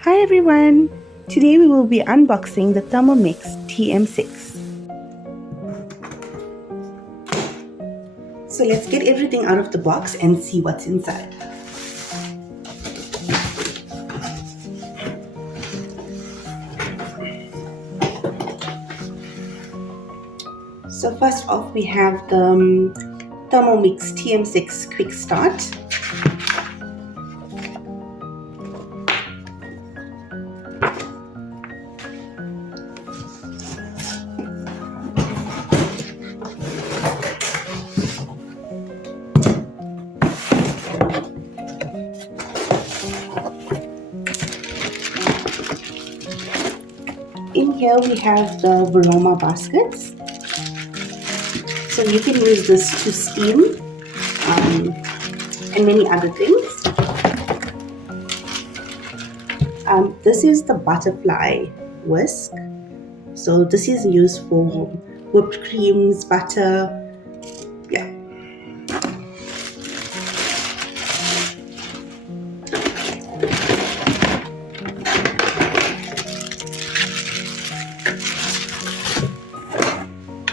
Hi everyone! Today we will be unboxing the Thermomix TM6. So let's get everything out of the box and see what's inside. So first off we have the Thermomix TM6 Quick Start. In here we have the Varoma baskets. So you can use this to steam and many other things. This is the butterfly whisk. So this is used for whipped creams, butter, yeah.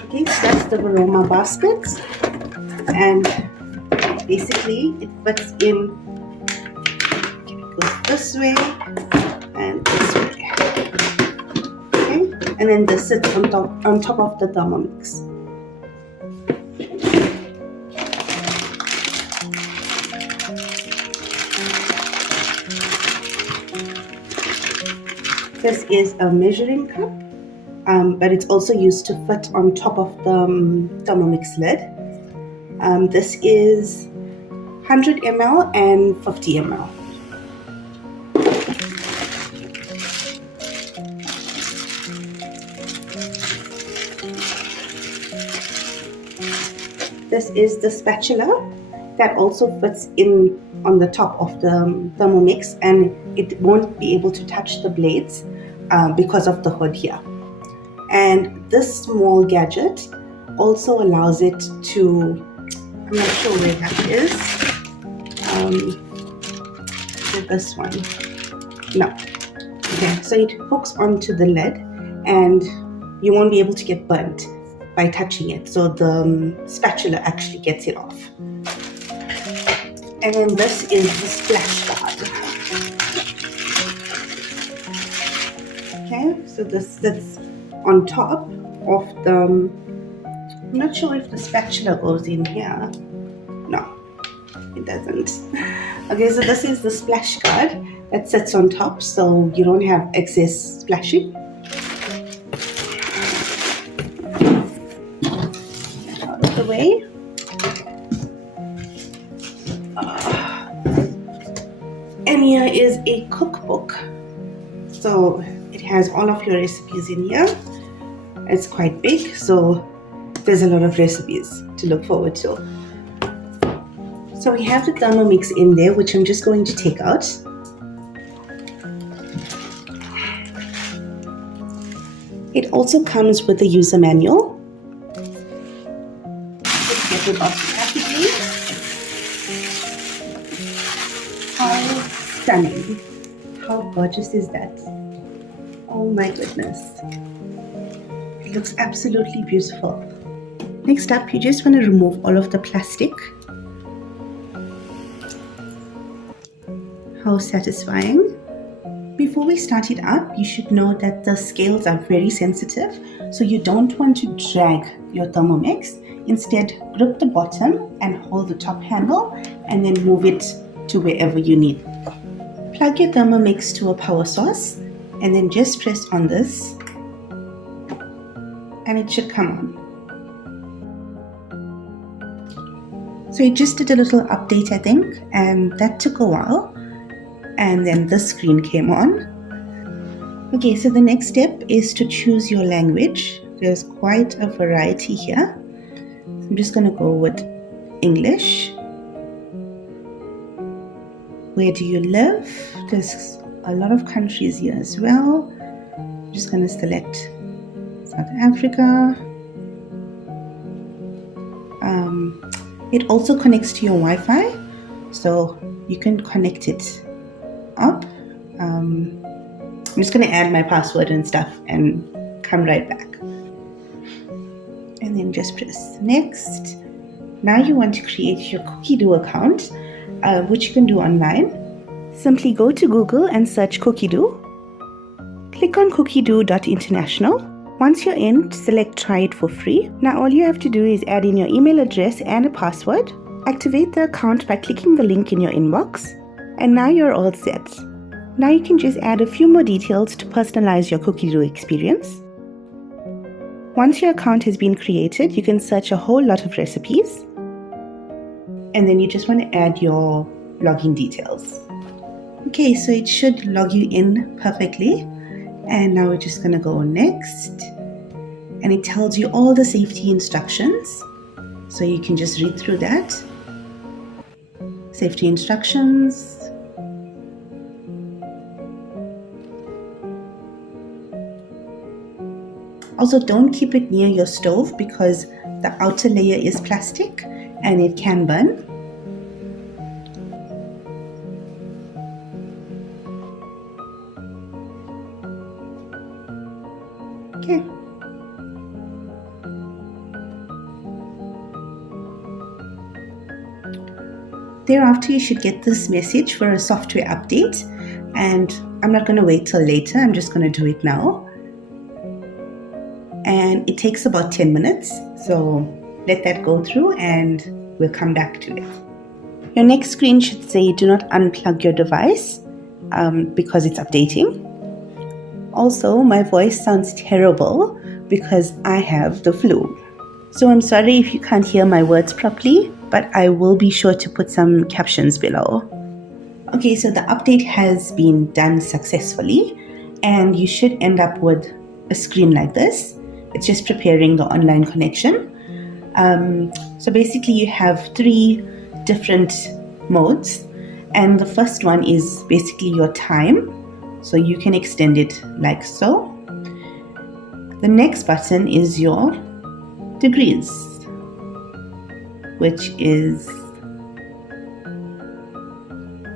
Okay, so that's the Varoma baskets, and basically it fits in, it goes this way and this way. Okay, and then this sits on top of the Thermomix. This is a measuring cup. But it's also used to fit on top of the Thermomix lid. This is 100 ml and 50 ml. This is the spatula that also fits in on the top of the Thermomix, and it won't be able to touch the blades because of the hood here. And this small gadget also allows it to, I'm not sure where that is, this one, no, okay, so it hooks onto the lid and you won't be able to get burnt by touching it, so the spatula actually gets it off. And then this is the splash guard. Okay, so this sits on top of the, I'm not sure if the spatula goes in here. No, it doesn't. Okay, so this is the splash guard that sits on top so you don't have excess splashing. Out of the way. And here is a cookbook. So it has all of your recipes in here. It's quite big, so there's a lot of recipes to look forward to. So we have the Thermomix in there, which I'm just going to take out. It also comes with a user manual. Let's get it off the packaging. How stunning. How gorgeous is that? Oh my goodness. It looks absolutely beautiful. Next up, you just want to remove all of the plastic. How satisfying. Before we start it up, you should know that the scales are very sensitive, so you don't want to drag your Thermomix. Instead, grip the bottom and hold the top handle and then move it to wherever you need. Plug your Thermomix to a power source and then just press on this and it should come on. So it just did a little update, I think, and that took a while, and then the screen came on. Okay, so the next step is to choose your language. There's quite a variety here. I'm just going to go with English. Where do you live? There's a lot of countries here as well. I'm just going to select South Africa. It also connects to your Wi-Fi, so you can connect it up. I'm just going to add my password and stuff and come right back. And then just press next. Now you want to create your Cookidoo account, which you can do online. Simply go to Google and search Cookidoo. Click on cookidoo.international. Once you're in, select try it for free. Now all you have to do is add in your email address and a password. Activate the account by clicking the link in your inbox. And now you're all set. Now you can just add a few more details to personalize your Cookidoo experience. Once your account has been created, you can search a whole lot of recipes. And then you just want to add your login details. Okay, so it should log you in perfectly. And now we're just going to go next. And it tells you all the safety instructions. So you can just read through that. Safety instructions. Also, don't keep it near your stove because the outer layer is plastic and it can burn. Okay. Thereafter, you should get this message for a software update, and I'm not going to wait till later. I'm just going to do it now. And it takes about 10 minutes, so let that go through and we'll come back to it. Your next screen should say do not unplug your device because it's updating. Also, my voice sounds terrible because I have the flu. So I'm sorry if you can't hear my words properly, but I will be sure to put some captions below. Okay, so the update has been done successfully and you should end up with a screen like this. It's just preparing the online connection. So basically you have 3 different modes, and the first one is basically your time. So you can extend it like so. The next button is your degrees, which is,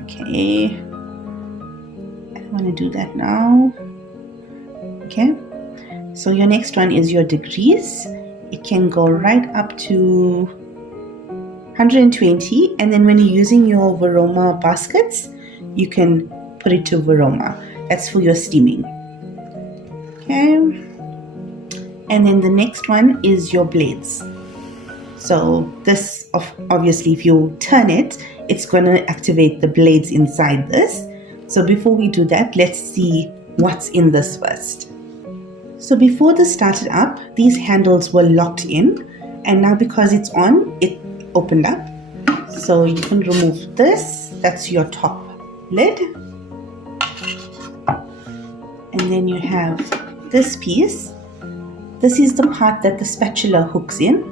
okay, I don't want to do that now. Okay, so your next one is your degrees. It can go right up to 120, and then when you're using your Varoma baskets, you can put it to Varoma. That's for your steaming. Okay, and then the next one is your blades. So this, obviously, if you turn it, it's going to activate the blades inside this. So before we do that, let's see what's in this first. So before this started up, these handles were locked in, and now because it's on, it opened up. So you can remove this. That's your top lid. And then you have this piece. This is the part that the spatula hooks in.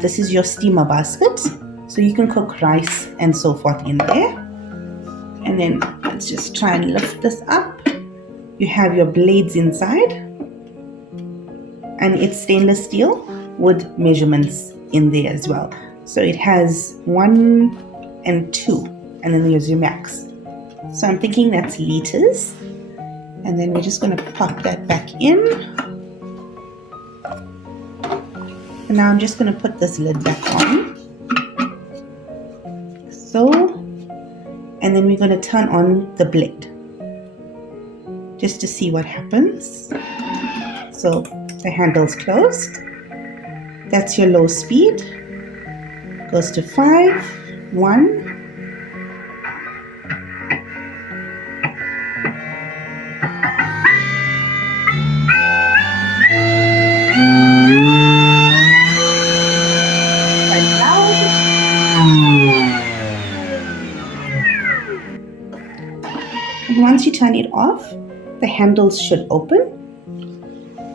This is your steamer basket. So you can cook rice and so forth in there. And then let's just try and lift this up. You have your blades inside. And it's stainless steel with measurements in there as well. So it has 1 and 2, and then there's your max. So I'm thinking that's liters. And then we're just going to pop that back in. And now I'm just going to put this lid back on. So, and then we're going to turn on the blade just to see what happens. So the handle's closed. That's your low speed. Goes to 5, 1. And once you turn it off, the handles should open.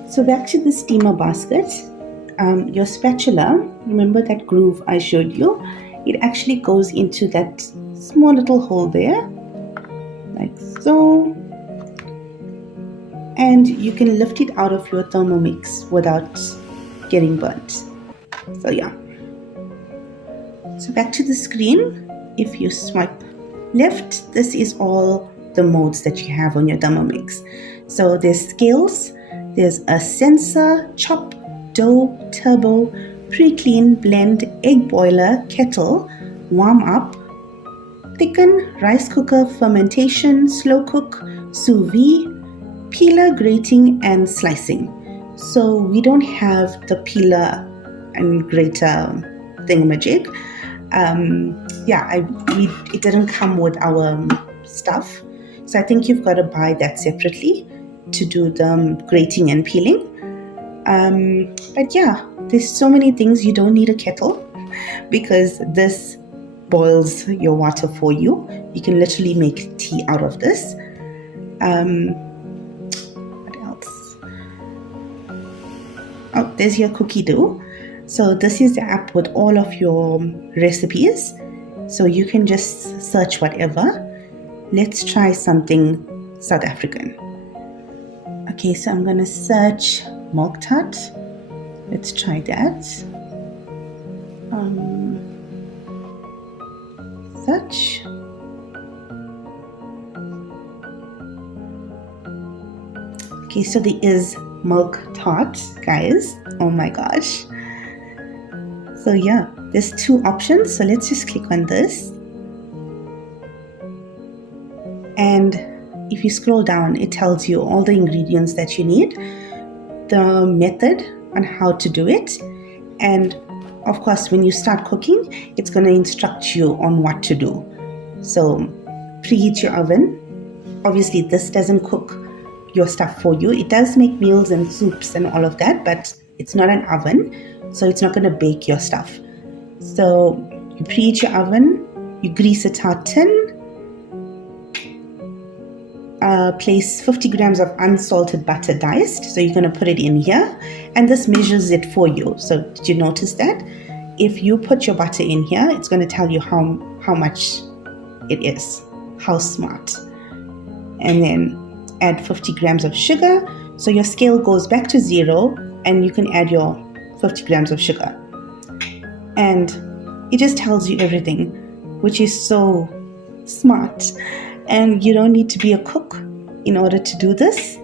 So back to the steamer basket, your spatula, remember that groove I showed you? It actually goes into that small little hole there, like so. And you can lift it out of your Thermomix without getting burnt. So yeah. So back to the screen, if you swipe left, this is all the modes that you have on your Thermomix. So there's scales, there's a sensor, chop, dough, turbo, pre-clean, blend, egg boiler, kettle, warm up, thicken, rice cooker, fermentation, slow cook, sous vide, peeler, grating, and slicing. So we don't have the peeler and grater thingamajig. It didn't come with our stuff. So I think you've got to buy that separately to do the grating and peeling. But yeah, there's so many things. You don't need a kettle because this boils your water for you. You can literally make tea out of this. What else? Oh, there's your Cookidoo. So this is the app with all of your recipes. So you can just search whatever. Let's try something South African. Okay, so I'm going to search milk tart. Let's try that. Search. Okay, so there is milk tart, guys. Oh my gosh. So yeah, there's two options. So let's just click on this. And if you scroll down, it tells you all the ingredients that you need, the method on how to do it, and of course, when you start cooking, it's going to instruct you on what to do. So preheat your oven. Obviously, this doesn't cook your stuff for you. It does make meals and soups and all of that, but it's not an oven, so it's not going to bake your stuff. So you preheat your oven, you grease a tart tin, place 50 grams of unsalted butter diced. So you're going to put it in here, and this measures it for you. So did you notice that? If you put your butter in here, it's going to tell you how much it is. How smart. And then add 50 grams of sugar. So your scale goes back to 0, and you can add your 50 grams of sugar. And it just tells you everything, which is so smart. And you don't need to be a cook in order to do this.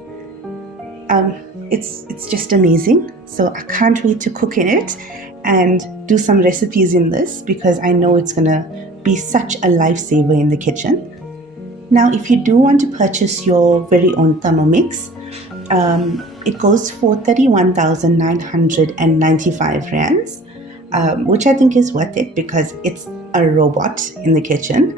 It's just amazing. So I can't wait to cook in it and do some recipes in this, because I know it's gonna be such a lifesaver in the kitchen. Now, if you do want to purchase your very own Thermomix, it goes for 31,995 rands, which I think is worth it because it's a robot in the kitchen.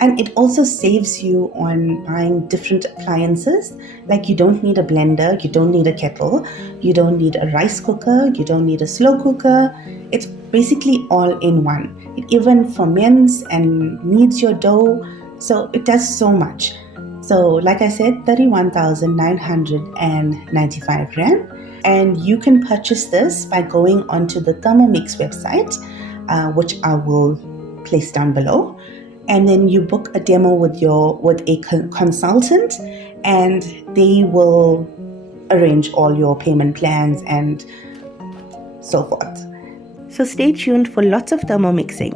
And it also saves you on buying different appliances. Like you don't need a blender, you don't need a kettle, you don't need a rice cooker, you don't need a slow cooker. It's basically all in one. It even ferments and kneads your dough. So it does so much. So like I said, 31,995 rand. And you can purchase this by going onto the Thermomix website, which I will place down below. And then you book a demo with a consultant, and they will arrange all your payment plans and so forth. So stay tuned for lots of Thermomixing.